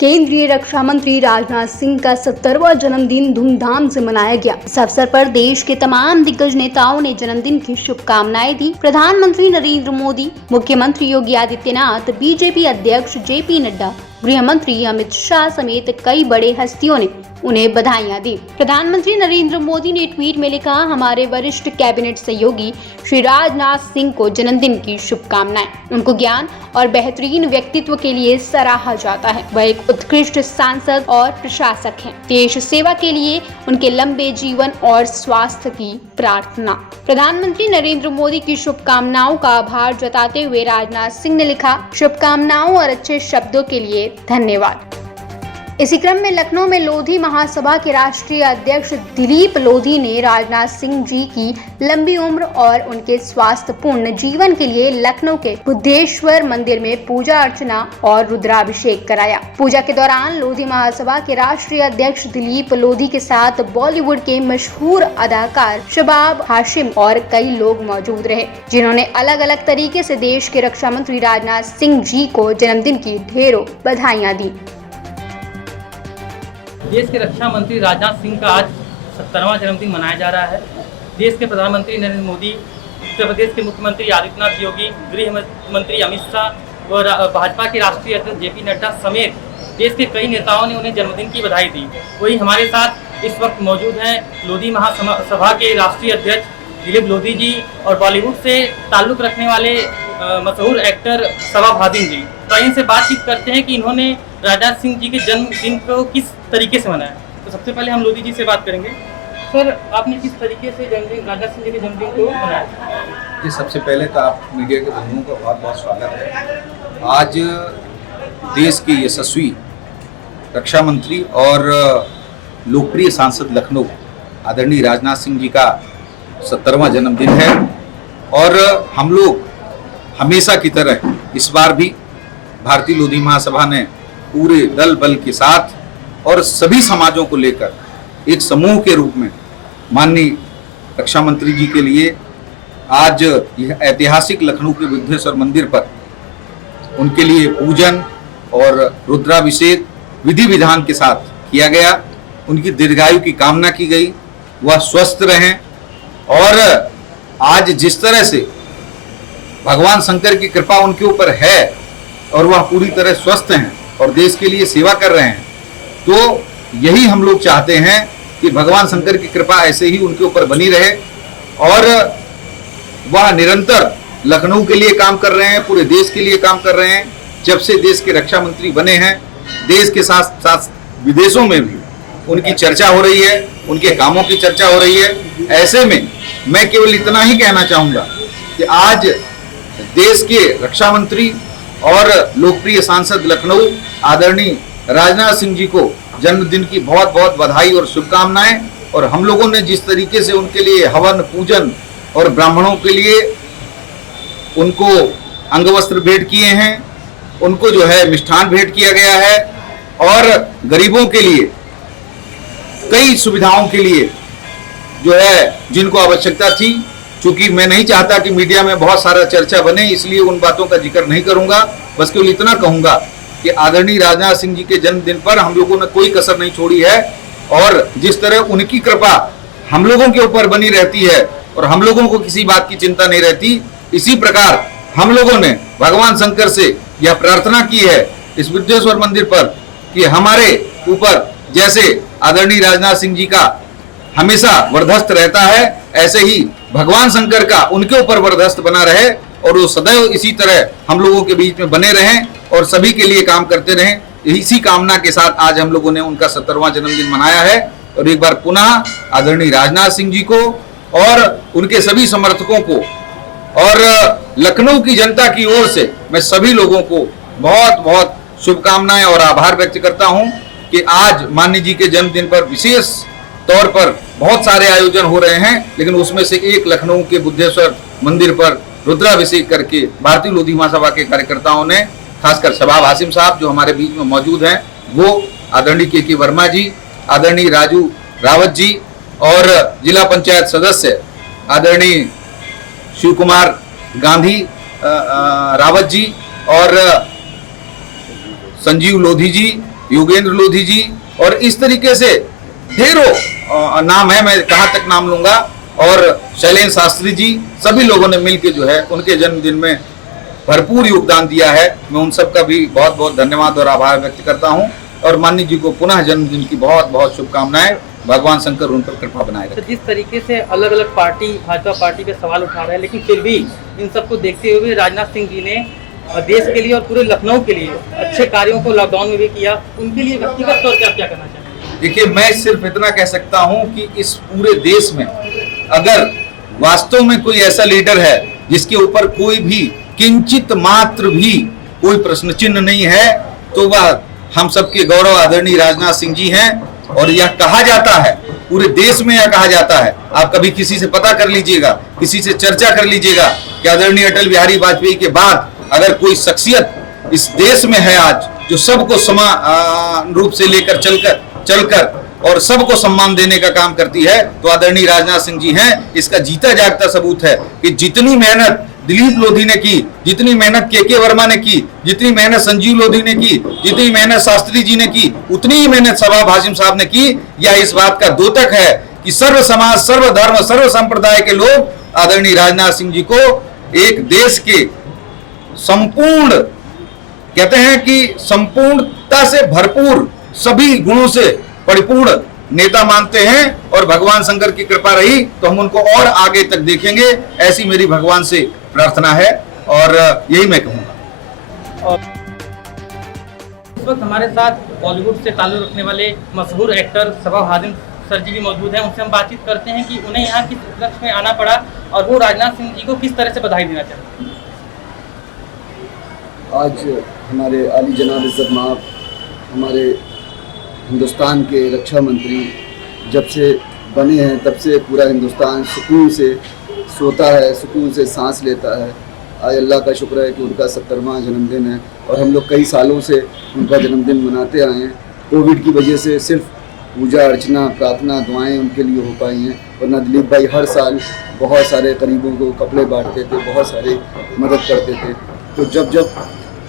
केंद्रीय रक्षा मंत्री राजनाथ सिंह का 70वां जन्मदिन धूमधाम से मनाया गया। इस अवसर पर देश के तमाम दिग्गज नेताओं ने जन्मदिन की शुभकामनाएं दी। प्रधानमंत्री नरेंद्र मोदी, मुख्यमंत्री योगी आदित्यनाथ, बीजेपी अध्यक्ष जेपी नड्डा, गृह मंत्री अमित शाह समेत कई बड़े हस्तियों ने उन्हें बधाइयां दी। प्रधानमंत्री नरेंद्र मोदी ने ट्वीट में लिखा, हमारे वरिष्ठ कैबिनेट सहयोगी श्री राजनाथ सिंह को जन्मदिन की शुभकामनाएं। उनको ज्ञान और बेहतरीन व्यक्तित्व के लिए सराहा जाता है। वह एक उत्कृष्ट सांसद और प्रशासक हैं। देश सेवा के लिए उनके लंबे जीवन और स्वास्थ्य की प्रार्थना। प्रधानमंत्री नरेंद्र मोदी की शुभकामनाओं का आभार जताते हुए राजनाथ सिंह ने लिखा, शुभकामनाओं और अच्छे शब्दों के लिए धन्यवाद। इसी क्रम में लखनऊ में लोधी महासभा के राष्ट्रीय अध्यक्ष दिलीप लोधी ने राजनाथ सिंह जी की लंबी उम्र और उनके स्वास्थ्यपूर्ण जीवन के लिए लखनऊ के बुद्धेश्वर मंदिर में पूजा अर्चना और रुद्राभिषेक कराया। पूजा के दौरान लोधी महासभा के राष्ट्रीय अध्यक्ष दिलीप लोधी के साथ बॉलीवुड के मशहूर अदाकार शबाब हाशिम और कई लोग मौजूद रहे, जिन्होंने अलग अलग तरीके से देश के रक्षा मंत्री राजनाथ सिंह जी को जन्मदिन की ढेरों बधाइयां दी। देश के रक्षा मंत्री राजनाथ सिंह का आज 70वां जन्मदिन मनाया जा रहा है। देश के प्रधानमंत्री नरेंद्र मोदी, उत्तर प्रदेश के मुख्यमंत्री आदित्यनाथ योगी, गृह मंत्री अमित शाह और भाजपा के राष्ट्रीय अध्यक्ष जेपी नड्डा समेत देश के कई नेताओं ने उन्हें जन्मदिन की बधाई दी। वही हमारे साथ इस वक्त मौजूद हैं लोधी महासभा के राष्ट्रीय अध्यक्ष दिलीप लोधी जी और बॉलीवुड से ताल्लुक़ रखने वाले मशहूर एक्टर शबाब हाशिम जी। तो इनसे बातचीत करते हैं कि इन्होंने राजनाथ सिंह जी के जन्मदिन को किस तरीके से मनाया। तो सबसे पहले हम लोधी जी से बात करेंगे। सर, आपने किस तरीके से राजनाथ सिंह जी के जन्मदिन को मनाया? जी, सबसे पहले तो आप मीडिया के बंधुओं का बहुत बहुत स्वागत है। आज देश के यशस्वी रक्षा मंत्री और लोकप्रिय सांसद लखनऊ आदरणीय राजनाथ सिंह जी का 70वां जन्मदिन है और हम लोग हमेशा की तरह इस बार भी भारतीय लोधी महासभा ने पूरे दल बल के साथ और सभी समाजों को लेकर एक समूह के रूप में माननीय रक्षा मंत्री जी के लिए आज यह ऐतिहासिक लखनऊ के बुद्धेश्वर मंदिर पर उनके लिए पूजन और रुद्राभिषेक विधि विधान के साथ किया गया। उनकी दीर्घायु की कामना की गई, वह स्वस्थ रहें और आज जिस तरह से भगवान शंकर की कृपा उनके ऊपर है और वह पूरी तरह स्वस्थ हैं और देश के लिए सेवा कर रहे हैं, तो यही हम लोग चाहते हैं कि भगवान शंकर की कृपा ऐसे ही उनके ऊपर बनी रहे और वह निरंतर लखनऊ के लिए काम कर रहे हैं, पूरे देश के लिए काम कर रहे हैं। जब से देश के रक्षा मंत्री बने हैं, देश के साथ साथ विदेशों में भी उनकी चर्चा हो रही है, उनके कामों की चर्चा हो रही है। ऐसे में मैं केवल इतना ही कहना चाहूँगा कि आज देश के रक्षा मंत्री और लोकप्रिय सांसद लखनऊ आदरणीय राजनाथ सिंह जी को जन्मदिन की बहुत बहुत बधाई और शुभकामनाएं। और हम लोगों ने जिस तरीके से उनके लिए हवन पूजन और ब्राह्मणों के लिए उनको अंगवस्त्र भेंट किए हैं, उनको जो है मिष्ठान भेंट किया गया है और गरीबों के लिए कई सुविधाओं के लिए जो है जिनको आवश्यकता थी, चूंकि मैं नहीं चाहता कि मीडिया में बहुत सारा चर्चा बने, इसलिए उन बातों का जिक्र नहीं करूंगा। बस केवल इतना कहूंगा कि आदरणीय राजनाथ सिंह जी के जन्मदिन पर हम लोगों ने कोई कसर नहीं छोड़ी है और जिस तरह उनकी कृपा हम लोगों के ऊपर बनी रहती है और हम लोगों को किसी बात की चिंता नहीं रहती, इसी प्रकार हम लोगों ने भगवान शंकर से यह प्रार्थना की है इस बुद्धेश्वर मंदिर पर कि हमारे ऊपर जैसे आदरणीय राजनाथ सिंह जी का हमेशा वरदहस्त रहता है, ऐसे ही भगवान शंकर का उनके ऊपर वरदहस्त बना रहे और वो सदैव इसी तरह हम लोगों के बीच में बने रहें और सभी के लिए काम करते रहें। इसी कामना के साथ आज हम लोगों ने उनका 70वां जन्मदिन मनाया है और एक बार पुनः आदरणीय राजनाथ सिंह जी को और उनके सभी समर्थकों को और लखनऊ की जनता की ओर से मैं सभी लोगों को बहुत बहुत शुभकामनाएं और आभार व्यक्त करता हूं कि आज माननीय जी के जन्मदिन पर विशेष तौर पर बहुत सारे आयोजन हो रहे हैं, लेकिन उसमें से एक लखनऊ के बुद्धेश्वर मंदिर पर रुद्राभिषेक करके भारतीय लोधी महासभा के कार्यकर्ताओं ने, खासकर शबाब हाशिम साहब जो हमारे बीच में मौजूद हैं, वो आदरणीय के वर्मा जी, आदरणीय राजू रावत जी और जिला पंचायत सदस्य आदरणीय शिव कुमार गांधी रावत जी और संजीव लोधी जी योगेंद्र लोधी जी, और इस तरीके से ढेरों नाम है, मैं कहाँ तक नाम लूंगा, और शैलेंद्र शास्त्री जी, सभी लोगों ने मिलकर जो है उनके जन्मदिन में भरपूर योगदान दिया है। मैं उन सब का भी बहुत बहुत धन्यवाद और आभार व्यक्त करता हूं, और माननीय जी को पुनः जन्मदिन की बहुत बहुत शुभकामनाएं। भगवान शंकर उन पर कृपा बनाए रखें। तो जिस तरीके से अलग अलग पार्टी भाजपा पार्टी पे सवाल उठा रहे हैं, लेकिन फिर भी इन सबको देखते हुए राजनाथ सिंह जी ने देश के लिए और पूरे लखनऊ के लिए अच्छे कार्यों को लॉकडाउन में भी किया। उनके लिए व्यक्तिगत तौर पर आप क्या करना चाहेंगे? देखिए, मैं सिर्फ इतना कह सकता हूं कि इस पूरे देश में अगर वास्तव में कोई ऐसा लीडर है जिसके ऊपर कोई भी किंचित मात्र भी कोई प्रश्न चिन्ह नहीं है, तो वह हम सबके गौरव आदरणीय राजनाथ सिंह जी हैं। और यह कहा जाता है, पूरे देश में यह कहा जाता है, आप कभी किसी से पता कर लीजिएगा, किसी से चर्चा कर लीजिएगा कि आदरणीय अटल बिहारी वाजपेयी के बाद अगर कोई शख्सियत इस देश में है आज जो सबको समान रूप से लेकर चलकर और सबको सम्मान देने का काम करती है, तो आदरणीय राजनाथ सिंह जी हैं। इसका जीता जागता सबूत है कि जितनी मेहनत दिलीप लोधी ने की, जितनी मेहनत के वर्मा ने की, जितनी मेहनत संजीव लोधी ने की, जितनी मेहनत शास्त्री जी ने की, उतनी ही मेहनत शबाब हाशिम साहब ने की। यह इस बात का द्योतक है कि सर्व समाज, सर्व धर्म, सर्व संप्रदाय के लोग आदरणीय राजनाथ सिंह जी को एक देश के संपूर्ण, कहते हैं कि संपूर्णता से भरपूर, सभी गुणों से परिपूर्ण नेता मानते हैं। और भगवान शंकर की कृपा रही तो हम उनको और आगे तक देखेंगे, ऐसी मेरी भगवान से प्रार्थना है, और यही मैं कहूँगा। और इस वक्त हमारे साथ बॉलीवुड से ताल्लुक रखने वाले मशहूर एक्टर शबाब हाशिम सर जी भी मौजूद हैं। उनसे हम बातचीत करते हैं कि उन्हें यहाँ किस उपलक्ष्य में आना पड़ा और वो राजनाथ सिंह जी को किस तरह से बधाई देना चाहते हैं। आज हमारे आली जनाब इज़्ज़त माब, हमारे हिंदुस्तान के रक्षा मंत्री जब से बने हैं तब से पूरा हिंदुस्तान सुकून से सोता है, सुकून से सांस लेता है। आज अल्लाह का शुक्र है कि उनका 70वां जन्मदिन है, और हम लोग कई सालों से उनका जन्मदिन मनाते आए हैं। कोविड की वजह से सिर्फ पूजा अर्चना, प्रार्थना, दुआएं उनके लिए हो पाई हैं, वरना दिलीप भाई हर साल बहुत सारे गरीबों को कपड़े बांटते थे, बहुत सारे मदद करते थे। तो जब जब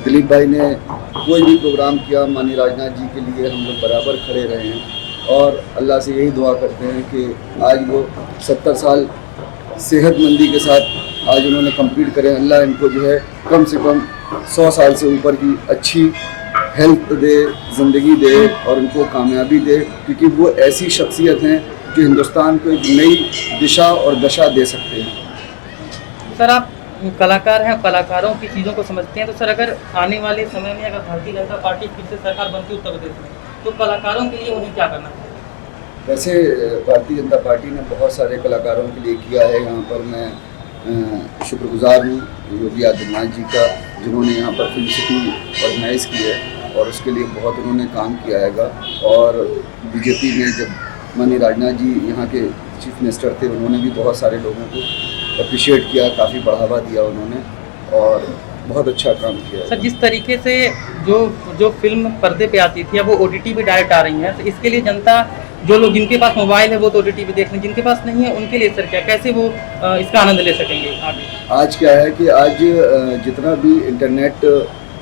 दिलीप भाई ने कोई भी प्रोग्राम किया, माननीय राजनाथ जी के लिए हम लोग बराबर खड़े रहे हैं, और अल्लाह से यही दुआ करते हैं कि आज वो 70 साल सेहतमंदी के साथ आज उन्होंने कंप्लीट करें। अल्लाह इनको जो है कम से कम 100 साल से ऊपर की अच्छी हेल्थ दे, ज़िंदगी दे, और उनको कामयाबी दे, क्योंकि वो ऐसी शख्सियत हैं जो हिंदुस्तान को एक नई दिशा और दशा दे सकते हैं। सर, आप कलाकार हैं, कलाकारों की चीज़ों को समझते हैं, तो सर अगर आने वाले समय में अगर भारतीय जनता पार्टी फिर से सरकार बनती उत्तर प्रदेश में, तो कलाकारों के लिए उन्हें क्या करना चाहिए? वैसे भारतीय जनता पार्टी ने बहुत सारे कलाकारों के लिए किया है। यहाँ पर मैं शुक्रगुजार हूँ योगी आदित्यनाथ जी का, जिन्होंने यहाँ पर फिल्म सिटी ऑर्गेनाइज़ की है, और उसके लिए बहुत उन्होंने काम किया हैगा। और बीजेपी में जब माननीय राजनाथ जी यहाँ के चीफ मिनिस्टर थे, उन्होंने भी बहुत सारे लोगों को अप्रिशिएट किया, काफ़ी बढ़ावा दिया उन्होंने, और बहुत अच्छा काम किया। सर, जिस तरीके से जो फिल्म पर्दे पे आती थी अब वो OTT पे डायरेक्ट आ रही हैं, तो इसके लिए जनता, जो लोग जिनके पास मोबाइल है वो तो OTT पे देख लें, जिनके पास नहीं है उनके लिए सर कैसे वो इसका आनंद ले सकेंगे आगे? आज क्या है कि आज जितना भी इंटरनेट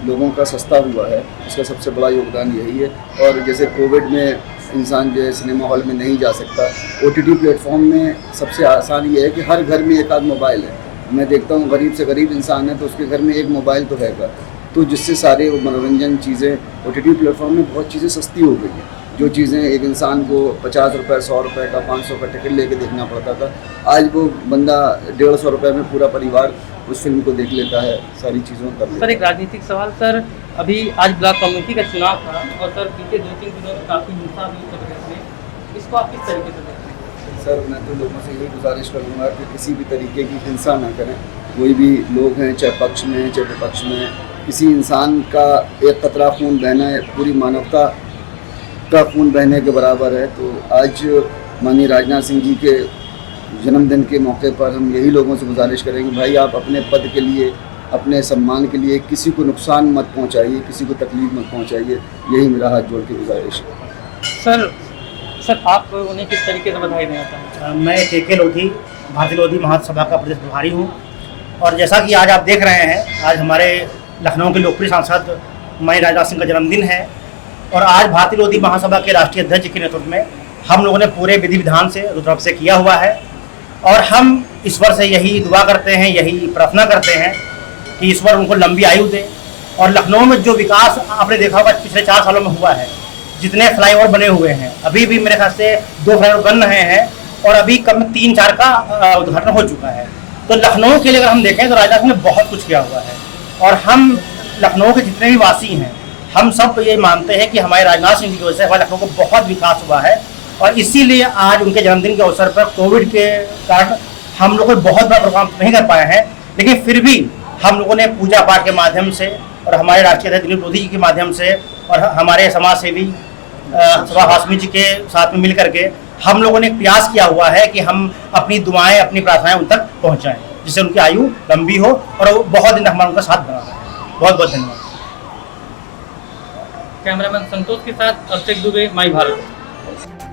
लोगों का सस्ता हुआ है, उसका सबसे बड़ा योगदान यही है। और जैसे कोविड में इंसान जो है सिनेमा हॉल में नहीं जा सकता, OTT प्लेटफॉर्म में सबसे आसान ये है कि हर घर में एक आध मोबाइल है। मैं देखता हूँ गरीब से गरीब इंसान है तो उसके घर में एक मोबाइल तो हैगा, तो जिससे सारे मनोरंजन चीज़ें OTT प्लेटफॉर्म में बहुत चीज़ें सस्ती हो गई हैं। जो चीज़ें एक इंसान को 50 रुपये, 100 रुपये का, 500 का टिकट लेके देखना पड़ता था, आज वो बंदा 150 रुपये में पूरा परिवार उस फिल्म को देख लेता है, सारी चीज़ों कर लेता है। सर, एक राजनीतिक सवाल सर, अभी आज ब्लॉक कम्युनिटी का चुनाव था और सर पिछले 2-3 दिनों में काफ़ी हिंसा हुई उत्तर प्रदेश में, इसको आप किस तरीके से देखते हैं? सर, मैं तो लोगों से यही गुजारिश करूँगा कि किसी भी तरीके की हिंसा ना करें। कोई भी लोग हैं, चाहे पक्ष में हैं चाहे विपक्ष में, किसी इंसान का एक कतरा खून बहना है पूरी मानवता का खून बहने के बराबर है। तो आज माननीय राजनाथ सिंह जी के जन्मदिन के मौके पर हम यही लोगों से गुजारिश करेंगे, भाई आप अपने पद के लिए, अपने सम्मान के लिए किसी को नुकसान मत पहुंचाइए, किसी को तकलीफ मत पहुंचाइए, यही मेरा हाथ जोड़ के गुजारिश है। सर आप उन्हें किस तरीके से बधाई देना चाहते हैं? मैं KK लोधी, भारतीय लोधी महासभा का प्रदेश प्रभारी हूँ, और जैसा कि आज आप देख रहे हैं, आज हमारे लखनऊ के लोकप्रिय सांसद माननीय राजनाथ सिंह का जन्मदिन है, और आज भारतीय विरोधी महासभा के राष्ट्रीय अध्यक्ष के नेतृत्व में हम लोगों ने पूरे विधि विधान से रुद्राभिषेक से किया हुआ है। और हम ईश्वर से यही दुआ करते हैं, यही प्रार्थना करते हैं कि ईश्वर उनको लंबी आयु दे। और लखनऊ में जो विकास आपने देखा होगा पिछले 4 सालों में हुआ है, जितने फ्लाईओवर बने हुए हैं, अभी भी मेरे ख्याल से 2 फ्लाईओवर बन रहे हैं और अभी कम 3-4 का उद्घाटन हो चुका है। तो लखनऊ के लिए अगर हम देखें तो राजनाथ सिंह ने बहुत कुछ किया हुआ है। और हम लखनऊ के जितने भी वासी हैं, हम सब ये मानते हैं कि हमारे राजनाथ सिंह जी की वजह से हमारे लखनऊ को बहुत विकास हुआ है। और इसीलिए आज उनके जन्मदिन के अवसर पर कोविड के कारण हम लोग बहुत बड़ा प्रोग्राम नहीं कर पाए हैं, लेकिन फिर भी हम लोगों ने पूजा पाठ के माध्यम से और हमारे राष्ट्रीय अध्यक्ष दिलीप मोदी जी के माध्यम से और हमारे समाज सेवी सभा हाशमी जी के साथ में मिल करके हम लोगों ने एक प्रयास किया हुआ है कि हम अपनी दुआएं, अपनी प्रार्थनाएं उन तक पहुंचाएं, जिससे उनकी आयु लंबी हो और वो बहुत दिन हमारा उनका साथ बना रहे। बहुत बहुत धन्यवाद। कैमरामैन संतोष के साथ अभिषेक दुबे, माई भारत।